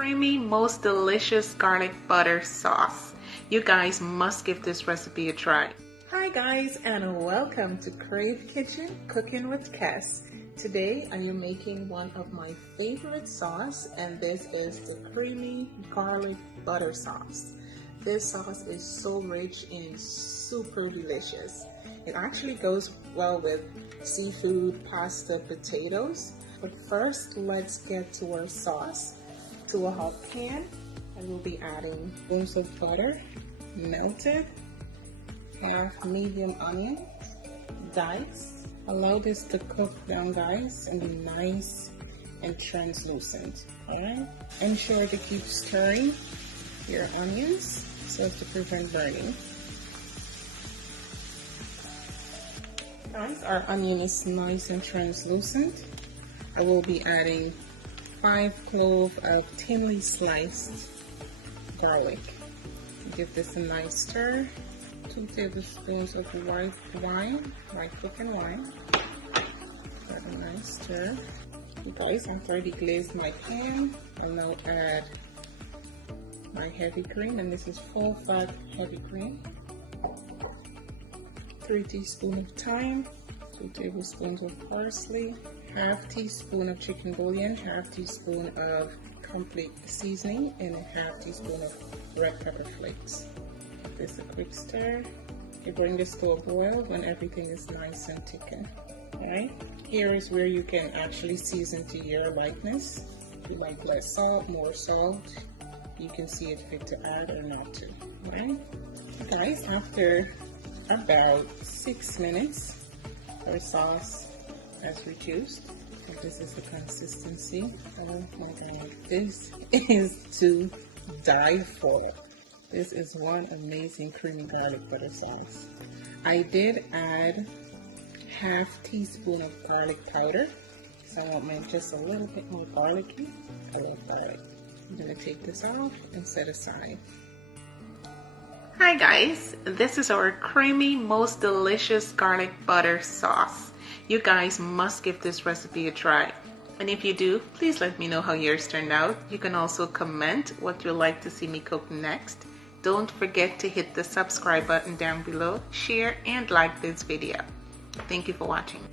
creamy, most delicious garlic butter sauce. You guys must give this recipe a try. Hi guys, and welcome to Crave Kitchen Cooking with Cass. Today I am making one of my favorite sauce, and this is the creamy garlic butter sauce. This sauce is so rich and super delicious. It actually goes well with seafood, pasta, potatoes. But first, let's get to our sauce. To a hot pan, I will be adding spoons of butter, melted, half medium onion, diced. Allow this to cook down, guys, and be nice and translucent. Alright? Ensure to keep stirring your onions so as to prevent burning. Guys, our onion is nice and translucent. I will be adding 5 cloves of thinly sliced garlic. Give this a nice stir. 2 tablespoons of white wine, white cooking wine. Got a nice stir. You guys, after I deglaze my pan, I'll now add my heavy cream, and this is full fat heavy cream. 3 teaspoons of thyme, 2 tablespoons of parsley, half teaspoon of chicken bouillon, half teaspoon of complete seasoning, and a half teaspoon of red pepper flakes. Give this a quick stir. You bring this to a boil when everything is nice and thickened. Alright, here is where you can actually season to your likeness. If you like less salt, more salt, you can see it fit to add or not to. Alright, guys, after about 6 minutes, our sauce has reduced. And this is the consistency. Oh my god, this is to die for. This is one amazing creamy garlic butter sauce. I did add half teaspoon of garlic powder, so I want mine just a little bit more garlicky. I love garlic. I'm gonna take this off and set aside. Hi guys, this is our creamy, most delicious garlic butter sauce. You guys must give this recipe a try. And if you do, please let me know how yours turned out. You can also comment what you'd like to see me cook next. Don't forget to hit the subscribe button down below, share and like this video. Thank you for watching.